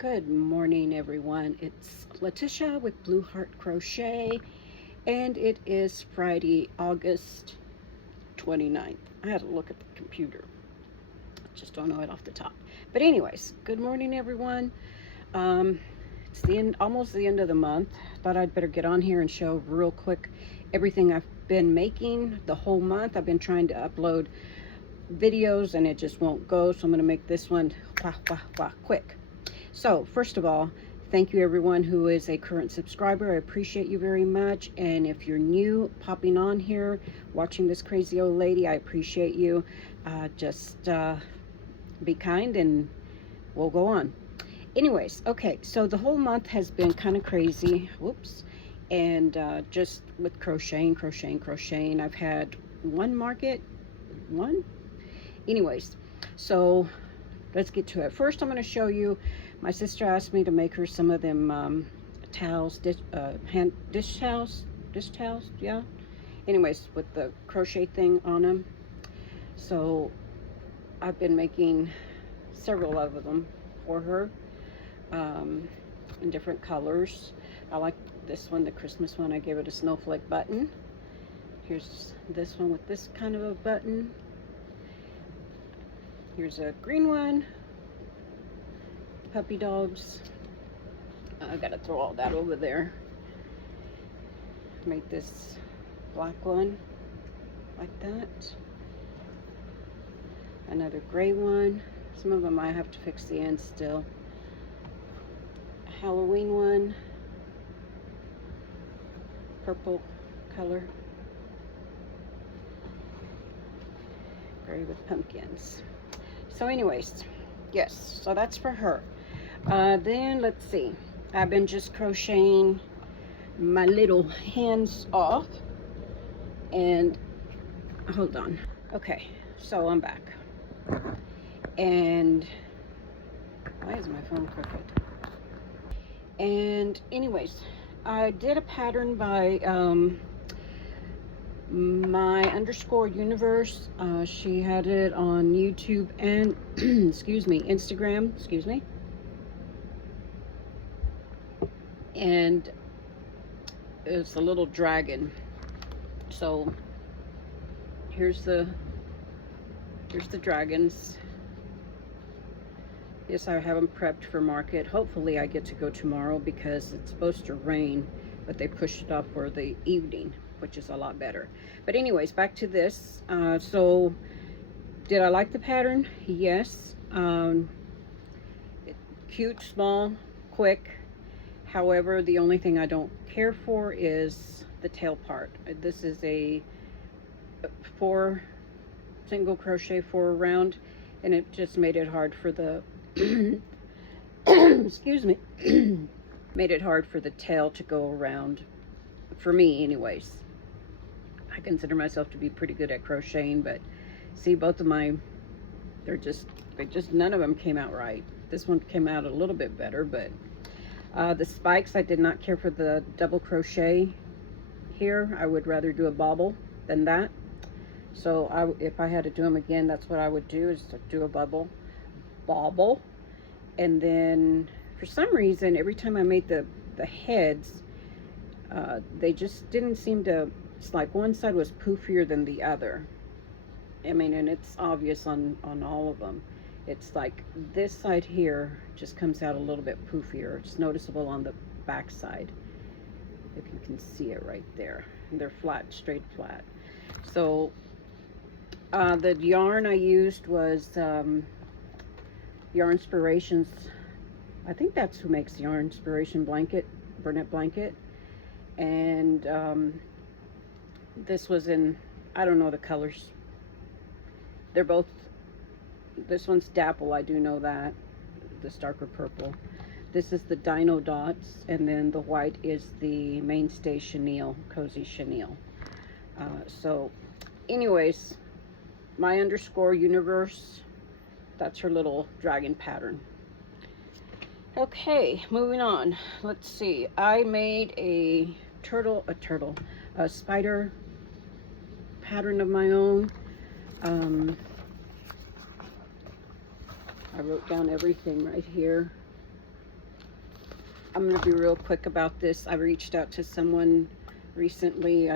Good morning, everyone. It's Letitia with Blue Heart Crochet, and it is Friday, August 29th. I had to look at the computer. I just don't know it off the top. But anyways, good morning, everyone. It's almost the end of the month. Thought I'd better get on here and show real quick everything I've been making the whole month. I've been trying to upload videos and it just won't go, so I'm going to make this one quick. So first of all, thank you everyone who is a current subscriber. I appreciate you very much. And if you're new popping on here watching this crazy old lady, I appreciate you. Just be kind and we'll go on. Anyways, okay, so the whole month has been kind of crazy. Whoops. And just with crocheting. I've had one. Anyways, so let's get to it. First, I'm going to show you, my sister asked me to make her some of them towels, dish towels, yeah. Anyways, with the crochet thing on them. So I've been making several of them for her in different colors. I like this one, the Christmas one. I gave it a snowflake button. Here's this one with this kind of a button. Here's a green one, puppy dogs. I gotta throw all that over there. Made this black one like that. Another gray one. Some of them I have to fix the ends still. A Halloween one, purple color, gray with pumpkins. So anyways, yes, so that's for her. Then let's see, I've been just crocheting my little hands off, and hold on. Okay, so I'm back, and why is my phone crooked? And anyways, I did a pattern by my _ universe. She had it on YouTube and Instagram, and it's a little dragon. So here's the dragons. Yes, I have them prepped for market. Hopefully I get to go tomorrow because it's supposed to rain, but they pushed it off for the evening, which is a lot better. But anyways, back to this. So did I like the pattern? Yes. Cute, small, quick. However, the only thing I don't care for is the tail part. This is a 4 single crochet 4 round, and it just made it hard for the excuse me, made it hard for the tail to go around, for me anyways. I consider myself to be pretty good at crocheting, but see, both of my, they just none of them came out right. This one came out a little bit better, but the spikes, I did not care for the double crochet here. I would rather do a bobble than that. So if I had to do them again, that's what I would do, is to do a bobble. And then for some reason, every time I made the heads, they just didn't seem to, it's like one side was poofier than the other. I mean, and it's obvious on all of them. It's like this side here just comes out a little bit poofier. It's noticeable on the back side, if you can see it right there. And they're flat, straight flat. So the yarn I used was Yarnspiration's, I think that's who makes the Yarnspiration blanket, Burnett blanket. And this was in, I don't know the colors. They're both, this one's dapple, I do know that, this darker purple. This is the Dino Dots, and then the white is the Mainstay Chenille, Cozy Chenille. So anyways, my _ universe, that's her little dragon pattern. Okay, moving on. Let's see. I made a spider pattern of my own. I wrote down everything right here. I'm going to be real quick about this. I reached out to someone recently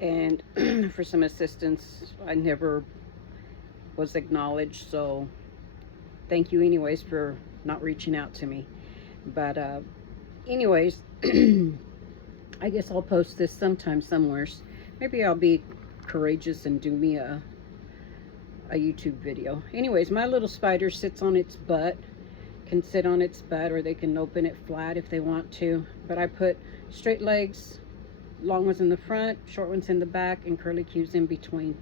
and for some assistance. I never was acknowledged, so thank you anyways for not reaching out to me. But anyways, I guess I'll post this sometime somewhere. Maybe I'll be courageous and do me a YouTube video. Anyways, my little spider sits on its butt, can sit on its butt, or they can open it flat if they want to. But I put straight legs, long ones in the front, short ones in the back, and curly cues in between.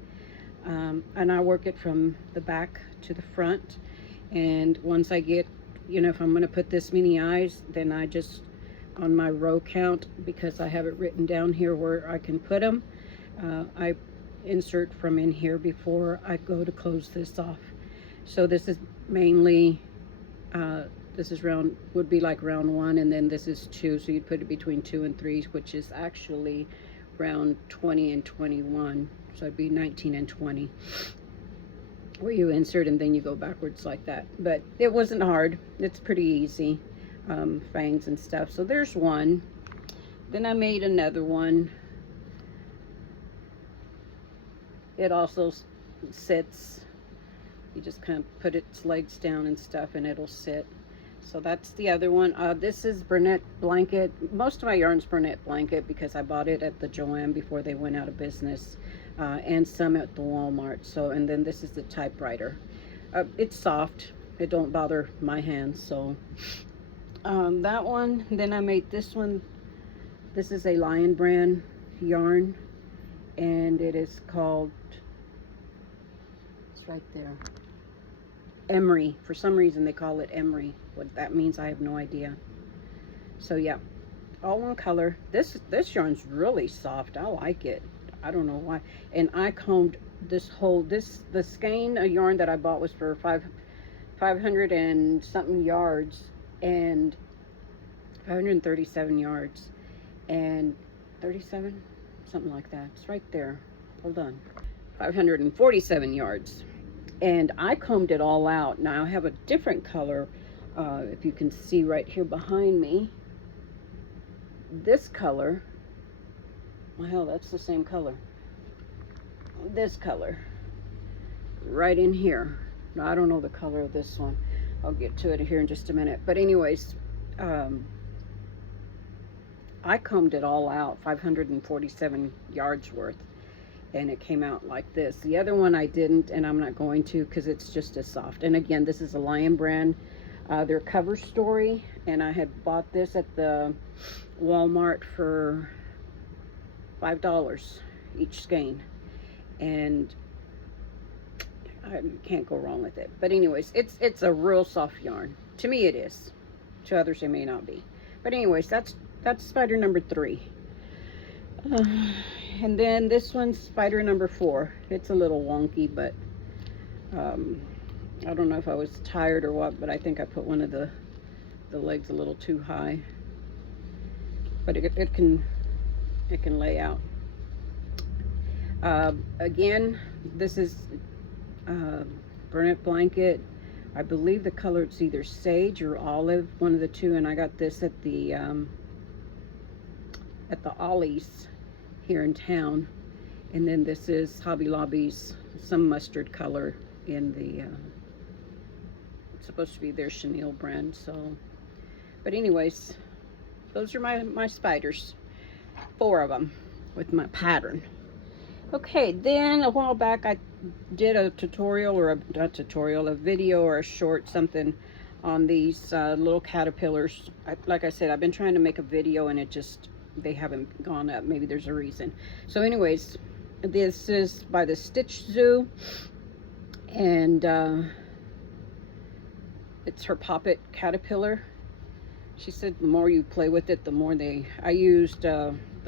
And I work it from the back to the front. And once I get, you know, if I'm going to put this many eyes, then I just, on my row count, because I have it written down here where I can put them, I insert from in here before I go to close this off. So this is mainly, this is round, would be like round 1, and then this is 2, so you'd put it between 2 and 3, which is actually round 20 and 21, so it'd be 19 and 20, where you insert and then you go backwards like that. But it wasn't hard, it's pretty easy, fangs and stuff. So there's one. Then I made another one. It also sits, you just kind of put its legs down and stuff and it'll sit. So that's the other one. This is Burnett Blanket. Most of my yarn's Burnett Blanket because I bought it at the Joann before they went out of business, and some at the Walmart. So, and then this is the typewriter. It's soft, it don't bother my hands. So that one. Then I made this one. This is a Lion brand yarn, and it is called, it's right there, Emery. For some reason they call it Emery. What that means, I have no idea. So yeah, all one color. This yarn's really soft. I like it. I don't know why. And I combed this whole, the skein of yarn that I bought was for 500 and something yards, and 537 yards, and 37, something like that. It's right there. Hold on. 547 yards. And I combed it all out. Now I have a different color, if you can see right here behind me. This color, well, hell, that's the same color. This color, right in here. Now I don't know the color of this one. I'll get to it here in just a minute. But anyways, I combed it all out, 547 yards worth. And it came out like this. The other one I didn't, and I'm not going to because it's just as soft. And again, this is a Lion brand. Their cover story, and I had bought this at the Walmart for $5 each skein, and I can't go wrong with it. But anyways, it's a real soft yarn. To me it is. To others it may not be. But anyways, that's spider number 3. And then this one's spider number 4. It's a little wonky, but I don't know if I was tired or what, but I think I put one of the legs a little too high. But it can lay out. Again, this is Burnett Blanket. I believe the color, it's either sage or olive, one of the two, and I got this at the Ollie's here in town. And then this is Hobby Lobby's, some mustard color in the it's supposed to be their chenille brand. So, but anyways, those are my spiders, 4 of them with my pattern. Okay, then a while back I did a tutorial, or a video or a short something on these little caterpillars. Like I said, I've been trying to make a video and they haven't gone up. Maybe there's a reason. So anyways, this is by the Stitch Zoo, and it's her poppet caterpillar. She said the more you play with it, the more the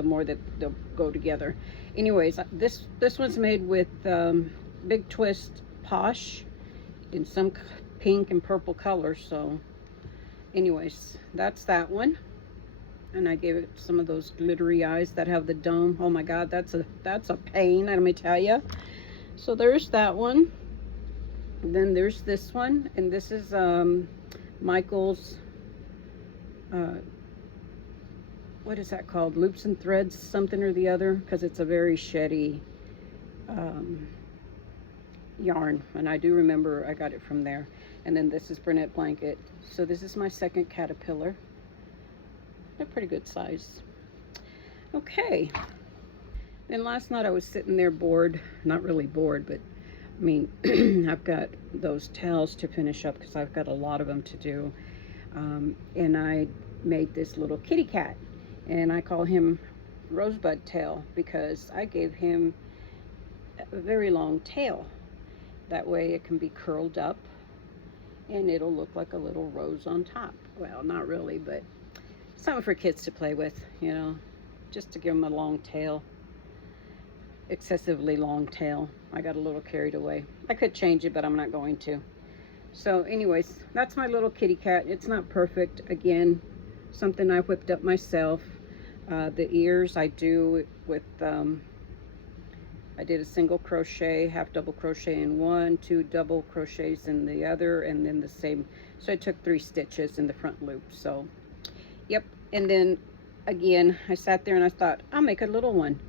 more that they'll go together. Anyways, this one's made with Big Twist Posh in some pink and purple colors. So anyways, that's that one. And I gave it some of those glittery eyes that have the dome. Oh my god, that's a pain, let me tell you. So there's that one. And then there's this one, and this is Michael's what is that called? Loops and Threads, something or the other, because it's a very sheddy yarn, and I do remember I got it from there. And then this is Bernette Blanket. So this is my second caterpillar. They're pretty good size. Okay. Then last night I was sitting there bored, not really bored, but I mean, I've got those towels to finish up because I've got a lot of them to do. And I made this little kitty cat, and I call him Rosebud Tail because I gave him a very long tail. That way it can be curled up and it'll look like a little rose on top. Well, not really, but something for kids to play with, you know, just to give them a long tail. Excessively long tail. I got a little carried away. I could change it, but I'm not going to. So anyways, that's my little kitty cat. It's not perfect. Again, something I whipped up myself. The ears I do with, I did a single crochet, half double crochet in one, 2 double crochets in the other, and then the same. So I took 3 stitches in the front loop. So, yep. And then again, I sat there and I thought, I'll make a little one.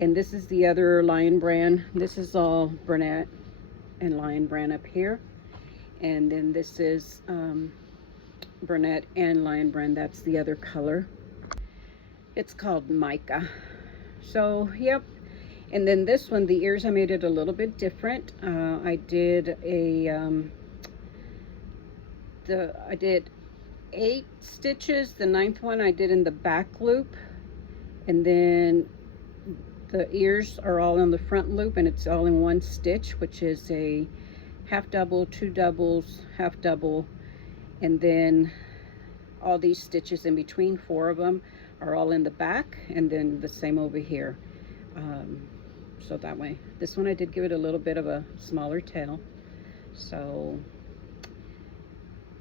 And this is the other Lion Brand. This is all Bernette and Lion Brand up here. And then this is Bernette and Lion Brand. That's the other color. It's called Mica. So, yep. And then this one, the ears, I made it a little bit different. I did a, I did 8 stitches. The 9th one I did in the back loop. And then the ears are all in the front loop, and it's all in 1 stitch, which is a half double, 2 doubles, half double. And then all these stitches in between, 4 of them, are all in the back, and then the same over here. So that way. This one I did give it a little bit of a smaller tail, so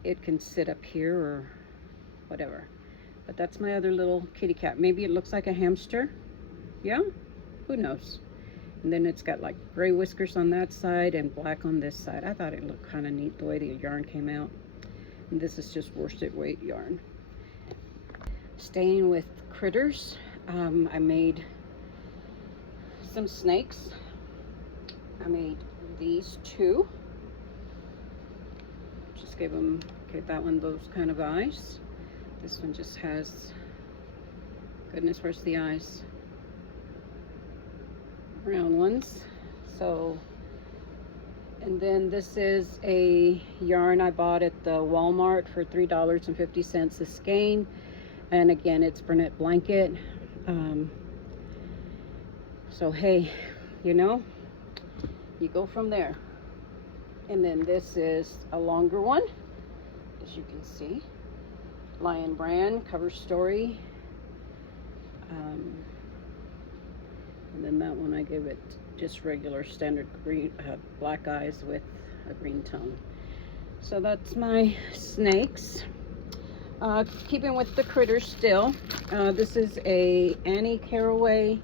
it can sit up here or whatever. But that's my other little kitty cat. Maybe it looks like a hamster. Yeah, who knows. And then it's got like gray whiskers on that side and black on this side. I thought it looked kind of neat the way the yarn came out. And this is just worsted weight yarn. Staying with critters, I made some snakes. I made these 2. Just gave that one those kind of eyes. This one just has, goodness, where's the eyes? Round ones. So, and then this is a yarn I bought at the Walmart for $3.50 a skein. And again, it's Bernette Blanket. So hey, you know, you go from there. And then this is a longer one, as you can see. Lion Brand, cover story. And then that one I gave it just regular standard green, black eyes with a green tone. So that's my snakes. Keeping with the critters still. This is a Annie Caraway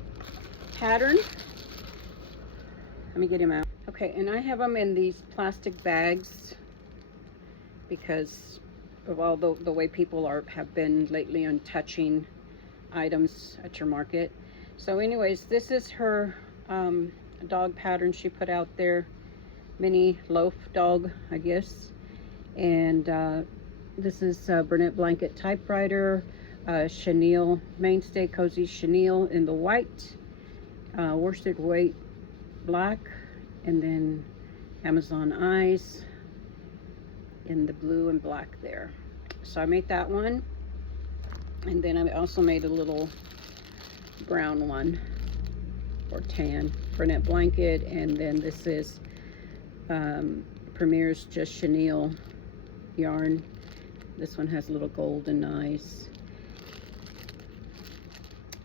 pattern. Let me get him out. Okay, and I have them in these plastic bags because of all the way people have been lately on touching items at your market. So anyways, this is her dog pattern she put out there. Mini loaf dog, I guess. And this is Bernette Blanket typewriter, chenille, mainstay cozy chenille in the white, worsted weight black, and then Amazon eyes in the blue and black there. So I made that one, and then I also made a little brown one or tan Bernette Blanket, and then this is Premier's just chenille yarn. This one has little golden eyes.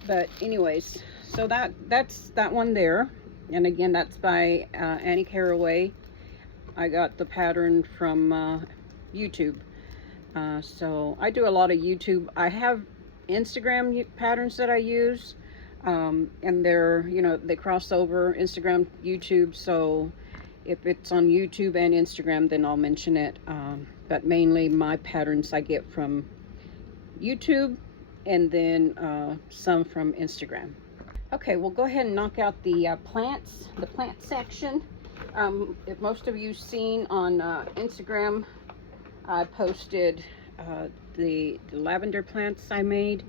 But anyways, so that's that one there. And again, that's by Annie Caraway. I got the pattern from YouTube. So I do a lot of YouTube. I have Instagram patterns that I use. And they're, you know, they cross over Instagram, YouTube. So if it's on YouTube and Instagram, then I'll mention it. But mainly my patterns I get from YouTube, and then some from Instagram. Okay, we'll go ahead and knock out the plants, the plant section. If most of you've seen on Instagram, I posted the lavender plants I made.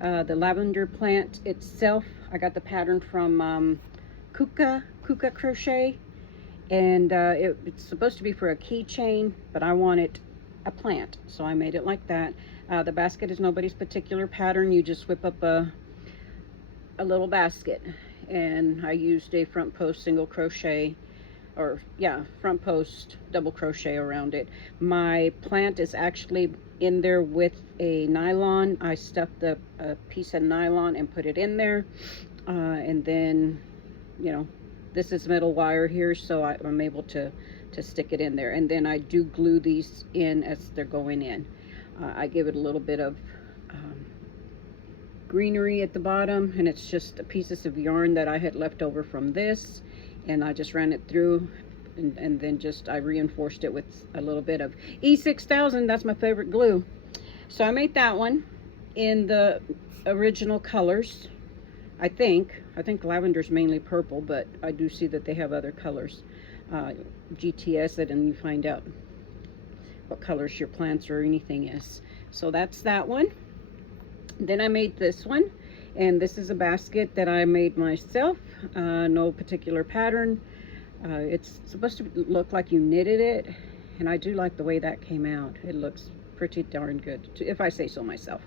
The lavender plant itself, I got the pattern from Kuka Crochet, and it's supposed to be for a keychain, but I wanted a plant, so I made it like that. The basket is nobody's particular pattern. You just whip up a little basket, and I used a front post single crochet, or yeah, front post double crochet around it. My plant is actually in there with a nylon. I stuffed a piece of nylon and put it in there, and then, you know, this is metal wire here, so I'm able to stick it in there, and then I do glue these in as they're going in. I give it a little bit of greenery at the bottom, and it's just pieces of yarn that I had left over from this, and I just ran it through, and then just I reinforced it with a little bit of E6000. That's my favorite glue. So I made that one in the original colors. I think lavender's mainly purple, but I do see that they have other colors. GTS it and you find out what colors your plants or anything is. So that's that one. Then I made this one, and this is a basket that I made myself. No particular pattern. It's supposed to look like you knitted it, and I do like the way that came out. It looks pretty darn good, if I say so myself.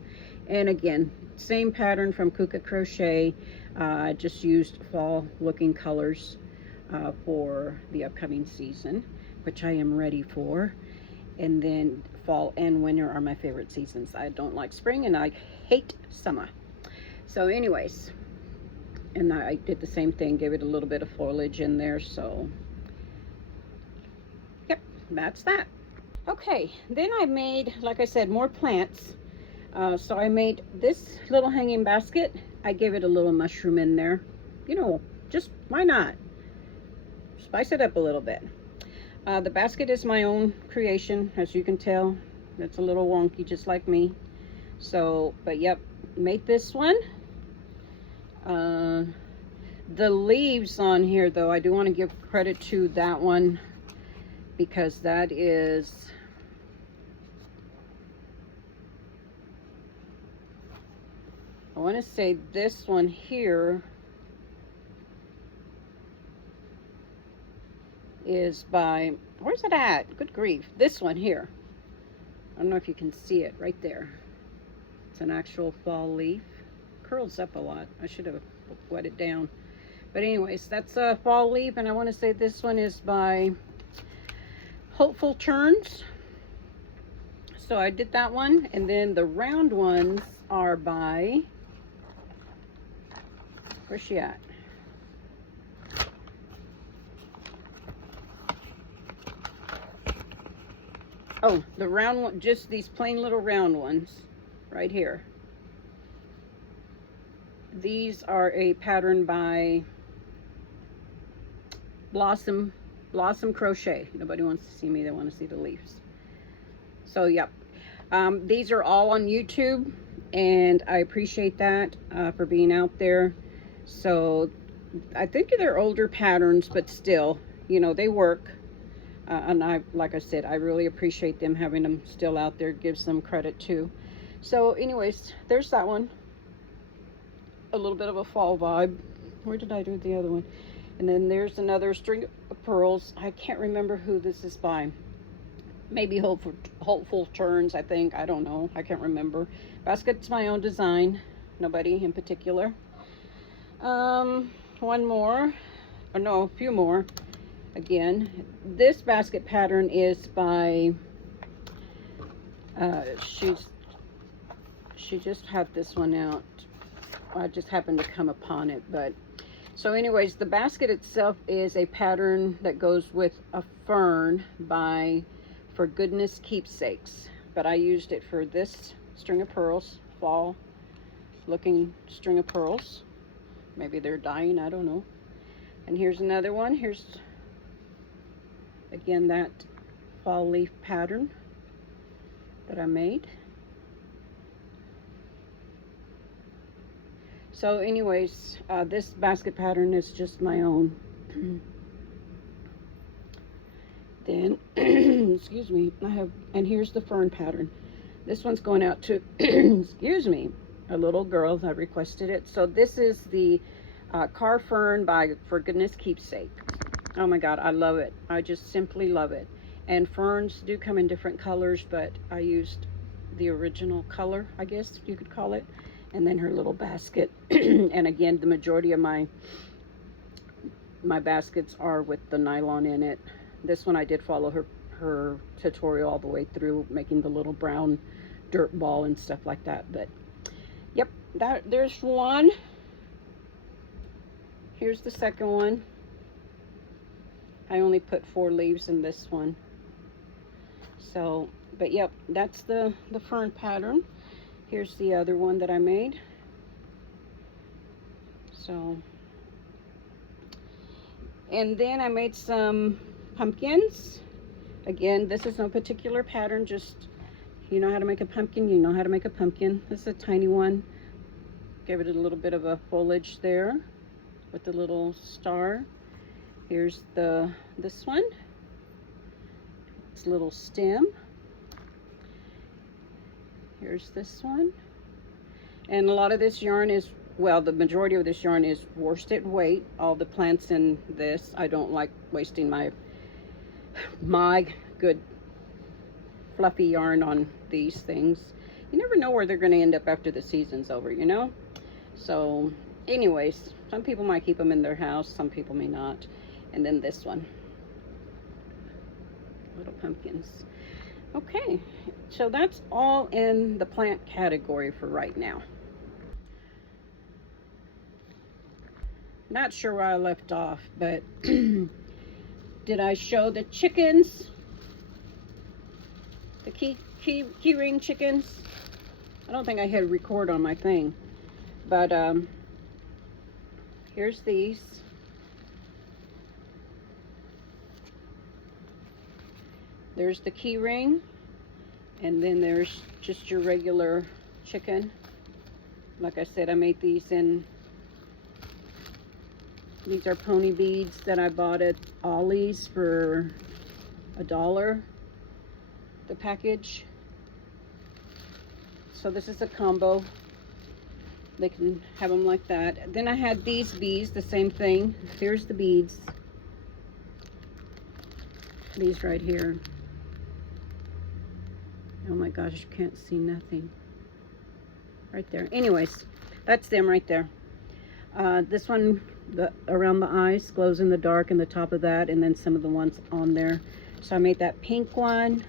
And again, same pattern from Kuka Crochet. I just used fall looking colors for the upcoming season, which I am ready for. And then fall and winter are my favorite seasons. I don't like spring, and I hate summer. So anyways, and I did the same thing, gave it a little bit of foliage in there. So yep, that's that. Okay, then I made, like I said, more plants. So I made this little hanging basket. I gave it a little mushroom in there. You know, just why not? Spice it up a little bit. The basket is my own creation, as you can tell. It's a little wonky, just like me. So, but yep, made this one. The leaves on here, though, I do want to give credit to that one, because that is, I want to say this one here is by, where's it at? Good grief. This one here. I don't know if you can see it right there. It's an actual fall leaf. Curls up a lot. I should have wet it down. But anyways, that's a fall leaf, and I want to say this one is by Hopeful Turns. So I did that one, and then the round ones are by, where's she at? Oh, the round one, just these plain little round ones right here. These are a pattern by Blossom Crochet. Nobody wants to see me, they want to see the leaves. So yep, these are all on YouTube, and I appreciate that for being out there. So I think they're older patterns, but still, you know, they work. And I, like I said, I really appreciate them having them still out there. Gives them credit too. So anyways, there's that one. A little bit of a fall vibe. Where did I do the other one? And then there's another string of pearls. I can't remember who this is by. Maybe Hopeful Turns, I think. I don't know. I can't remember. Basket's my own design. Nobody in particular. One more. Or no, a few more. Again, this basket pattern is by, she just had this one out. I just happened to come upon it, but so anyways, the basket itself is a pattern that goes with a fern by For Goodness Keepsakes, but I used it for this string of pearls, fall looking string of pearls. Maybe they're dying, I don't know. And here's another one. Here's again that fall leaf pattern that I made. So anyways, this basket pattern is just my own. Then, excuse me, and here's the fern pattern. This one's going out to, excuse me, a little girl that requested it. So this is the car fern by For Goodness Keepsake. Oh my God, I love it. I just simply love it. And ferns do come in different colors, but I used the original color, I guess you could call it. And then her little basket. And again, the majority of my baskets are with the nylon in it. This one I did follow her tutorial all the way through, making the little brown dirt ball and stuff like that. But yep, there's one. Here's the second one. I only put 4 leaves in this one. So, but yep, that's the fern pattern. Here's the other one that I made. So, and then I made some pumpkins. Again, this is no particular pattern, just you know how to make a pumpkin, you know how to make a pumpkin. This is a tiny one. Gave it a little bit of a foliage there with the little star. Here's this one. It's a little stem. Here's this one. And a lot of this yarn is, well, the majority of this yarn is worsted weight. All the plants in this, I don't like wasting my good fluffy yarn on these things. You never know where they're going to end up after the season's over, you know? So anyways, some people might keep them in their house, some people may not. And then this one, little pumpkins. Okay, so that's all in the plant category for right now. Not sure where I left off, but did I show the chickens? The key ring chickens? I don't think I hit record on my thing, but here's these. There's the key ring, and then there's just your regular chicken. Like I said, I made these in, these are pony beads that I bought at Ollie's for $1 the package. So this is a combo. They can have them like that. Then I had these beads, the same thing. Here's the beads. These right here. Oh my gosh, you can't see nothing. Right there. Anyways, that's them right there. This one, around the eyes, glows in the dark, and the top of that, and then some of the ones on there. So I made that pink one.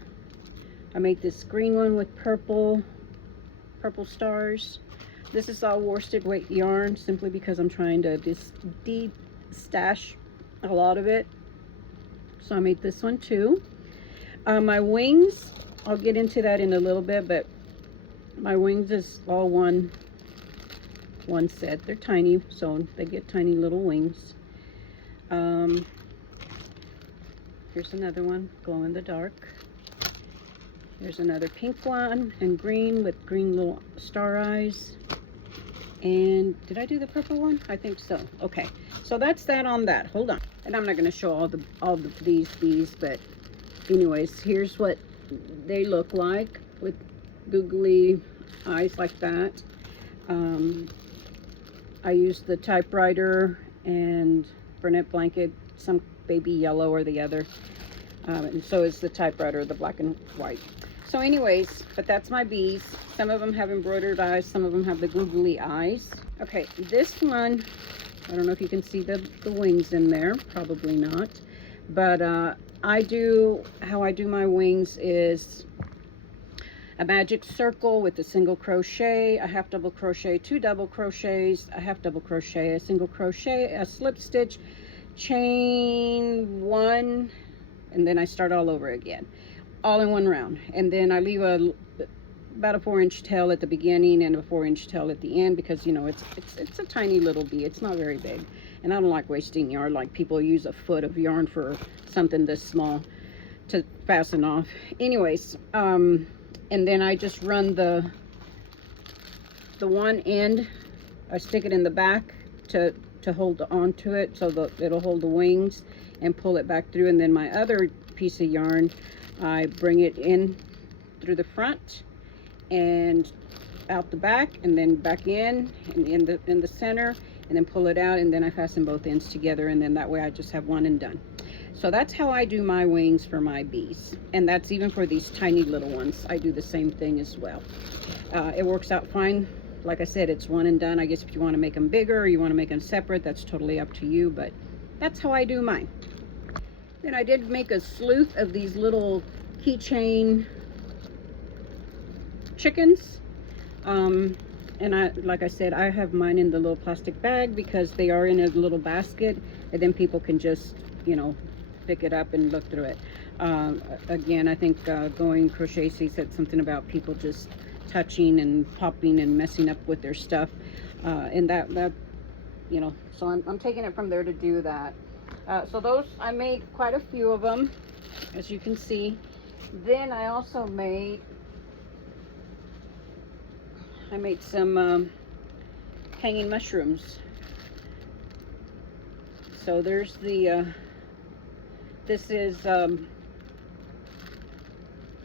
I made this green one with purple stars. This is all worsted weight yarn, simply because I'm trying to just de-stash a lot of it. So I made this one too. My wings, I'll get into that in a little bit, but my wings is all one set. They're tiny, so they get tiny little wings. Here's another one, glow in the dark. There's another pink one, and green with green little star eyes. And did I do the purple one? I think so. Okay, so that's that on that. Hold on. And I'm not going to show all these, but anyways, here's what they look like with googly eyes like that. I used the typewriter and Burnett blanket, some baby yellow or the other. And so is the typewriter, the black and white. So anyways, but that's my bees. Some of them have embroidered eyes, some of them have the googly eyes. Okay, this one, I don't know if you can see the wings in there, probably not. But how I do my wings is a magic circle with a single crochet, a half double crochet, 2 double crochets, a half double crochet, a single crochet, a slip stitch, chain 1, and then I start all over again, all in one round. And then I leave about a 4-inch tail at the beginning and a 4-inch tail at the end, because you know it's a tiny little bee. It's not very big, and I don't like wasting yarn. Like, people use a foot of yarn for something this small to fasten off. Anyways, and then I just run the one end I stick it in the back to hold on to it so that it'll hold the wings, and pull it back through. And then my other piece of yarn, I bring it in through the front and out the back, and then back in and in the center, and then pull it out, and then I fasten both ends together, and then that way I just have one and done. So that's how I do my wings for my bees, and that's even for these tiny little ones. I do the same thing as well. It works out fine. Like I said, it's one and done. I guess if you want to make them bigger or you want to make them separate, that's totally up to you, but that's how I do mine. Then I did make a sleuth of these little keychain chickens. And like I said, I have mine in the little plastic bag because they are in a little basket, and then people can just, you know, pick it up and look through it. Again, I think Going Crochet said something about people just touching and popping and messing up with their stuff, and that you know, so I'm taking it from there to do that. So those, I made quite a few of them, as you can see. Then I also made some hanging mushrooms. So there's the this is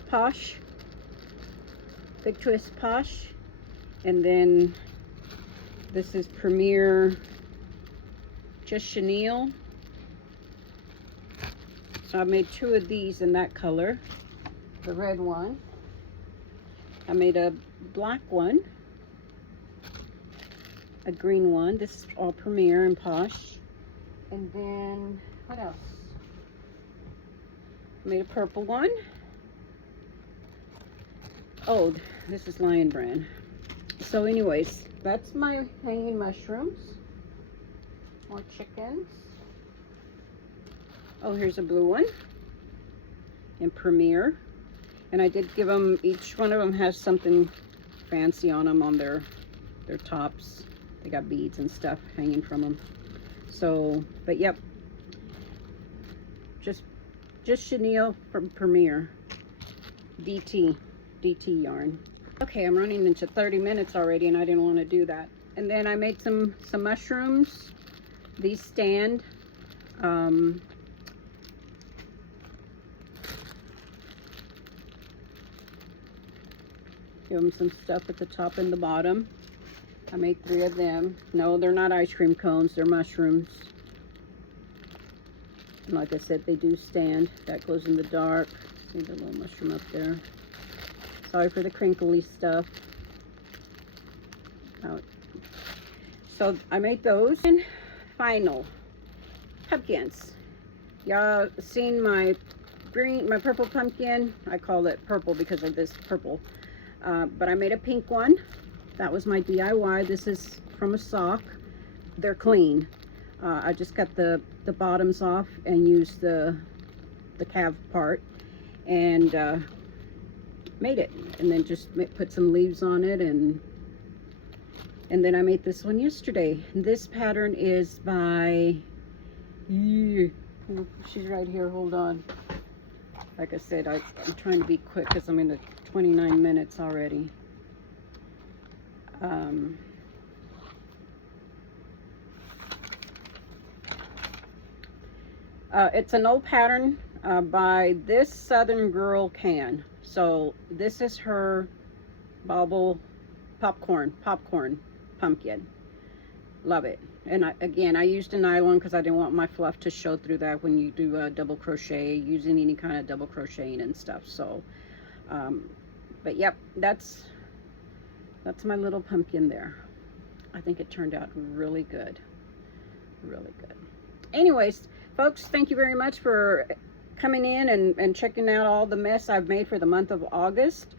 Posh, Big Twist Posh, and then this is Premier Just Chenille. So I made 2 of these in that color, the red one. I made a black one, a green one. This is all Premier and Posh. And then what else? I made a purple one. Oh, this is Lion Brand. So anyways, that's my hanging mushrooms. More chickens. Oh, here's a blue one in Premier. And I did give them, each one of them has something fancy on them on their tops. They got beads and stuff hanging from them. So, but yep, just Chenille from Premier, DT yarn. Okay, I'm running into 30 minutes already, and I didn't want to do that. And then I made some mushrooms. These stand. Give them some stuff at the top and the bottom. I made 3 of them. No, they're not ice cream cones, they're mushrooms. And like I said, they do stand. That glows in the dark. See the little mushroom up there. Sorry for the crinkly stuff. Out. So I made those. And final pumpkins. Y'all seen my purple pumpkin? I call it purple because of this purple. But I made a pink one. That was my DIY. This is from a sock. They're clean. I just got the bottoms off and used the calf part, and made it. And then just put some leaves on it, and then I made this one yesterday. This pattern is by, she's right here, hold on. Like I said, I'm trying to be quick because I'm in the 29 minutes already. It's an old pattern by This Southern Girl Can. So this is her bauble popcorn pumpkin. Love it. And again, I used a nylon because I didn't want my fluff to show through that when you do a double crochet, using any kind of double crocheting and stuff. So but yep, that's my little pumpkin there. I think it turned out really good. Really good. Anyways, folks, thank you very much for coming in and checking out all the mess I've made for the month of August.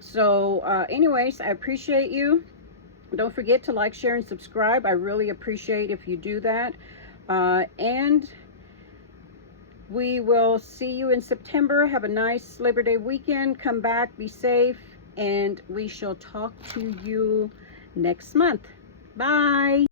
So anyways, I appreciate you. Don't forget to like, share, and subscribe. I really appreciate if you do that. And we will see you in September. Have a nice Labor Day weekend. Come back, be safe, and we shall talk to you next month. Bye.